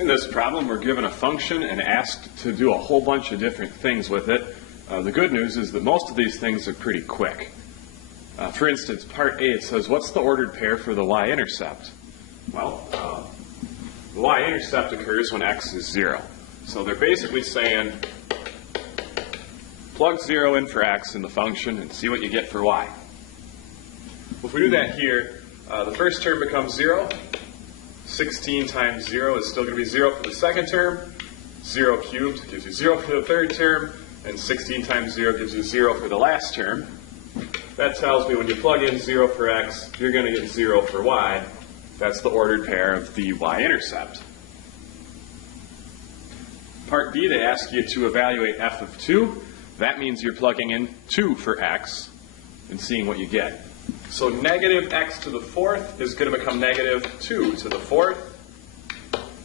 In this problem, we're given a function and asked to do a whole bunch of different things with it. The good news is that most of these things are pretty quick. For instance, part A, it says, what's the ordered pair for the y-intercept? Well, the y-intercept occurs when x is 0. So they're basically saying, plug 0 in for x in the function and see what you get for y. If we do that here, the first term becomes 0. 16 times 0 is still going to be 0 for the second term. 0 cubed gives you 0 for the third term. And 16 times 0 gives you 0 for the last term. That tells me when you plug in 0 for x, you're going to get 0 for y. That's the ordered pair of the y-intercept. Part B, they ask you to evaluate f of 2. That means you're plugging in 2 for x and seeing what you get. So negative x to the fourth is going to become negative 2 to the fourth,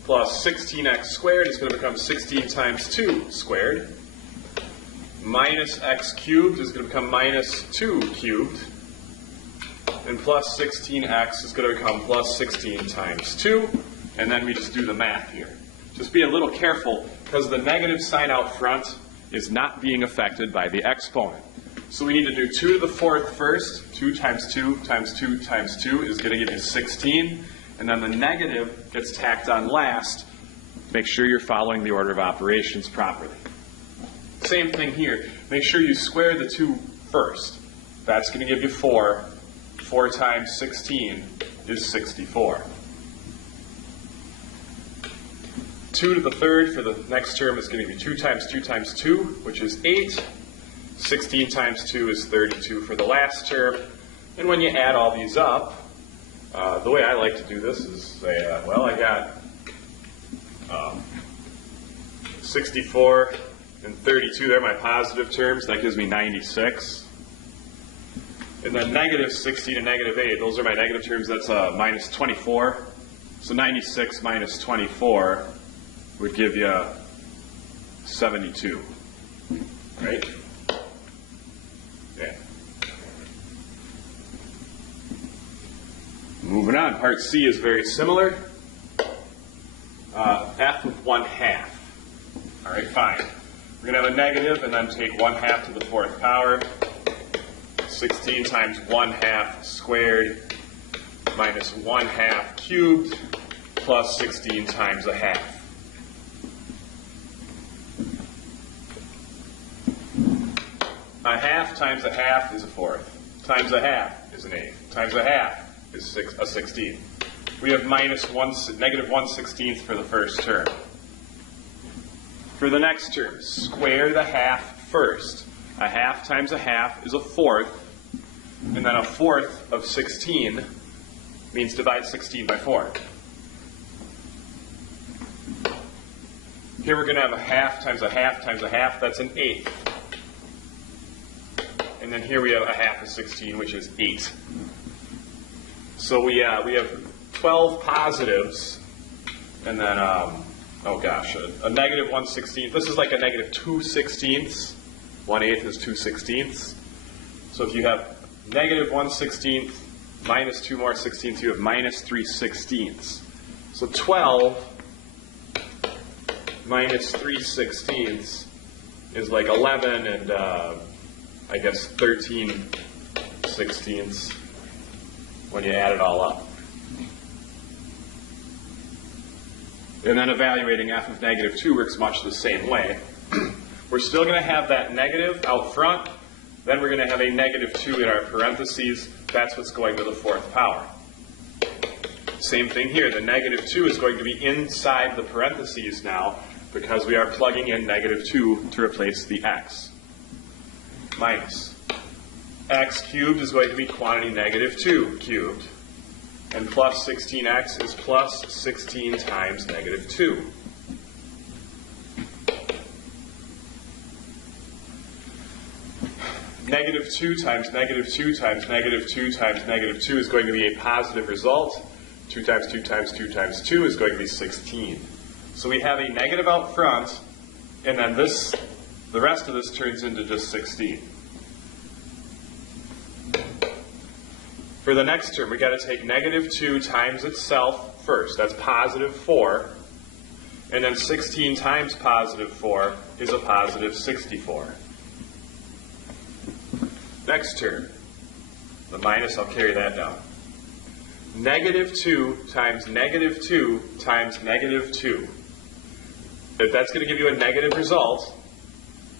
plus 16x squared is going to become 16 times 2 squared, minus x cubed is going to become minus 2 cubed, and plus 16x is going to become plus 16 times 2, and then we just do the math here. Just be a little careful, because the negative sign out front is not being affected by the exponent. So we need to do 2 to the fourth first. 2 times 2 times 2 times 2 is going to give you 16. And then the negative gets tacked on last. Make sure you're following the order of operations properly. Same thing here. Make sure you square the 2 first. That's going to give you 4. 4 times 16 is 64. 2 to the third for the next term is going to be 2 times 2 times 2, which is 8. 16 times 2 is 32 for the last term. And when you add all these up, the way I like to do this is say, well, I got 64 and 32. They're my positive terms. That gives me 96. And then negative 16 and negative 8, those are my negative terms. That's minus 24. So 96 minus 24 would give you 72. Right? Yeah. Moving on, part C is very similar. F of 1/2. All right, fine. We're going to have a negative and then take 1/2 to the fourth power. 16 times 1/2 squared minus 1/2 cubed plus 16 times 1/2. A half times a half is a fourth. Times a half is an eighth. Times a half is a 16th. We have negative 1/16 for the first term. For the next term, square the half first. A half times a half is a fourth. And then a fourth of 16 means divide 16 by 4. Here we're going to have a half times a half times a half. That's an eighth. And then here we have a half of 16, which is 8. So we have 12 positives, and then, oh gosh, a negative 1/16. This is like a negative 2/16. 1/8 is 2/16. So if you have negative 1/16 minus 2 more 16ths, you have minus 3/16. So 12 minus 3/16 is like 11 and I guess 13/16 when you add it all up. And then evaluating f of negative 2 works much the same way. We're still going to have that negative out front. Then we're going to have a negative 2 in our parentheses. That's what's going to the fourth power. Same thing here. The negative 2 is going to be inside the parentheses now because we are plugging in negative 2 to replace the x. Minus x cubed is going to be quantity negative 2 cubed. And plus 16x is plus 16 times negative 2. Negative 2 times negative 2 times negative 2 times negative 2 is going to be a positive result. 2 times 2 times 2 times 2 is going to be 16. So we have a negative out front, and then the rest of this turns into just 16. For the next term, we've got to take negative 2 times itself first. That's positive 4. And then 16 times positive 4 is a positive 64. Next term, the minus, I'll carry that down. Negative 2 times negative 2 times negative 2. If that's going to give you a negative result,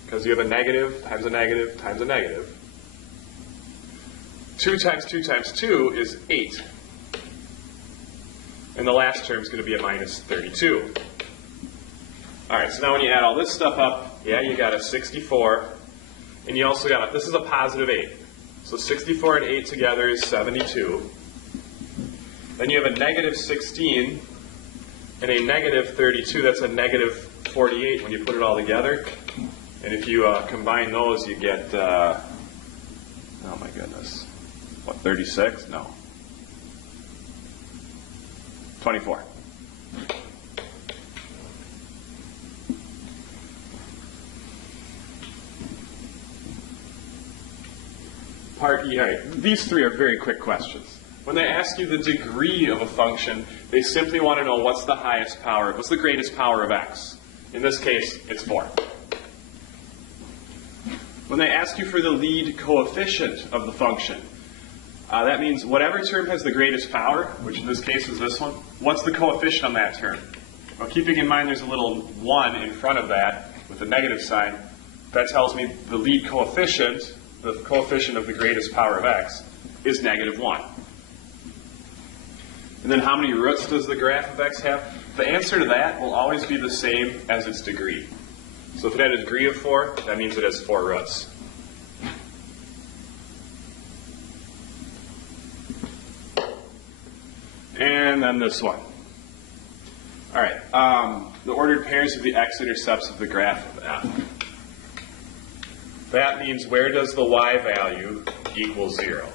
because you have a negative times a negative times a negative. 2 times 2 times 2 is 8. And the last term is going to be a minus 32. All right, so now when you add all this stuff up, yeah, you got a 64. And you also got this is a positive 8. So 64 and 8 together is 72. Then you have a negative 16 and a negative 32. That's a negative 48 when you put it all together. And if you combine those, you get, oh my goodness, what, 36? No. 24. Part E, all right, these three are very quick questions. When they ask you the degree of a function, they simply want to know what's the highest power, what's the greatest power of x. In this case, it's 4. When they ask you for the lead coefficient of the function, that means whatever term has the greatest power, which in this case is this one, what's the coefficient on that term? Well, keeping in mind there's a little 1 in front of that with a negative sign, that tells me the lead coefficient, the coefficient of the greatest power of x, is negative 1. And then how many roots does the graph of x have? The answer to that will always be the same as its degree. So if it had a degree of 4, that means it has 4 roots. And then this one. All right, the ordered pairs of the x-intercepts of the graph of f. That means where does the y value equal 0?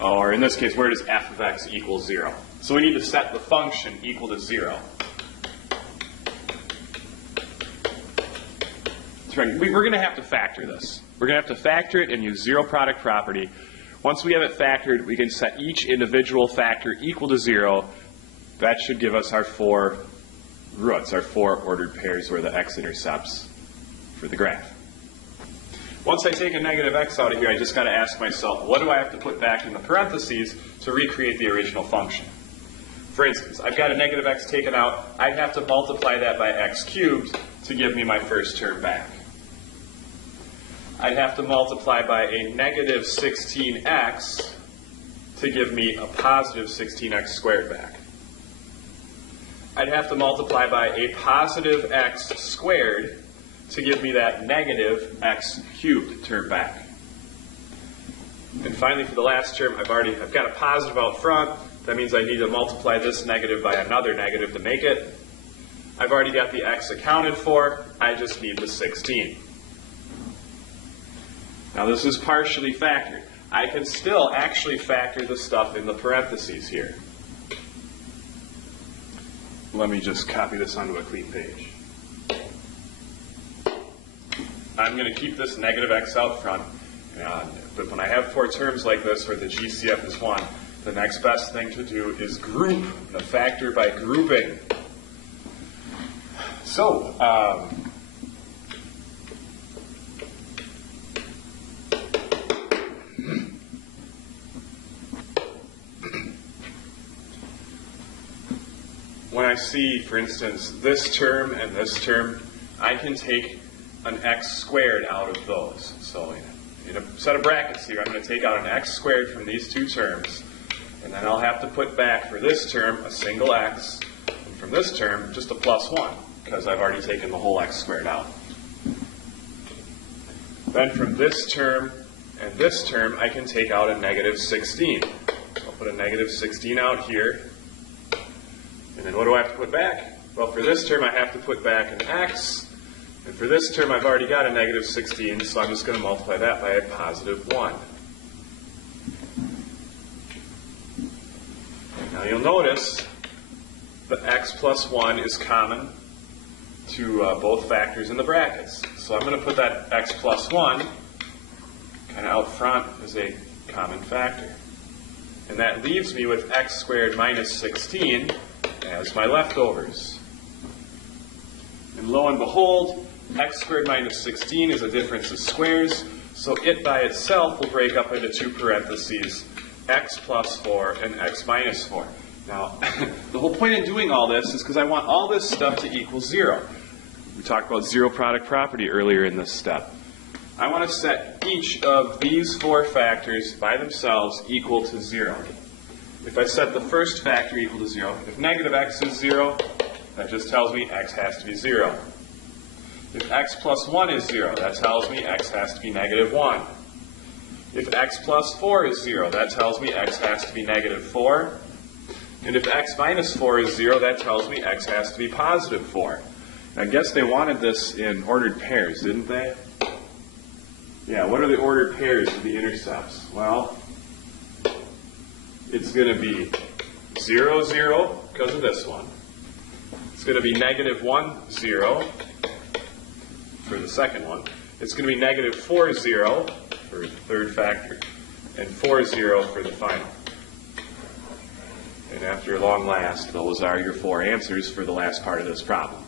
Or in this case, where does f of x equal 0? So we need to set the function equal to 0. We're going to have to factor this. We're going to have to factor it and use zero product property. Once we have it factored, we can set each individual factor equal to 0. That should give us our 4 roots, our 4 ordered pairs, or the x-intercepts for the graph. Once I take a negative x out of here, I just got to ask myself, what do I have to put back in the parentheses to recreate the original function? For instance, I've got a negative x taken out. I'd have to multiply that by x cubed to give me my first term back. I'd have to multiply by a negative 16x to give me a positive 16x squared back. I'd have to multiply by a positive x squared to give me that negative x cubed term back. And finally, for the last term, I've got a positive out front. That means I need to multiply this negative by another negative to make it. I've already got the x accounted for. I just need the 16. Now this is partially factored. I can still actually factor the stuff in the parentheses here. Let me just copy this onto a clean page. I'm going to keep this negative x out front, but when I have 4 terms like this where the GCF is 1, the next best thing to do is group the factor by grouping. So, when I see, for instance, this term and this term, I can take an x squared out of those. So in a set of brackets here, I'm going to take out an x squared from these 2 terms, and then I'll have to put back for this term a single x, and from this term just a plus 1, because I've already taken the whole x squared out. Then from this term and this term, I can take out a negative 16. I'll put a negative 16 out here. And then what do I have to put back? Well, for this term, I have to put back an x. And for this term, I've already got a negative 16, so I'm just going to multiply that by a positive 1. Now you'll notice the x plus 1 is common to both factors in the brackets. So I'm going to put that x plus 1 kind of out front as a common factor. And that leaves me with x squared minus 16 as my leftovers. And lo and behold, x squared minus 16 is a difference of squares, so it by itself will break up into two parentheses, x plus 4 and x minus 4. Now, the whole point in doing all this is because I want all this stuff to equal 0. We talked about zero product property earlier in this step. I want to set each of these 4 factors by themselves equal to 0. If I set the first factor equal to 0, if negative x is 0, that just tells me x has to be 0. If x plus 1 is 0, that tells me x has to be negative 1. If x plus 4 is 0, that tells me x has to be negative 4. And if x minus 4 is 0, that tells me x has to be positive 4. I guess they wanted this in ordered pairs, didn't they? Yeah, what are the ordered pairs of the intercepts? Well, it's going to be 0, 0 because of this one. It's going to be negative 1, 0 for the second one. It's going to be negative 4, 0 for the third factor, and 4, 0 for the final. And after long last, those are your 4 answers for the last part of this problem.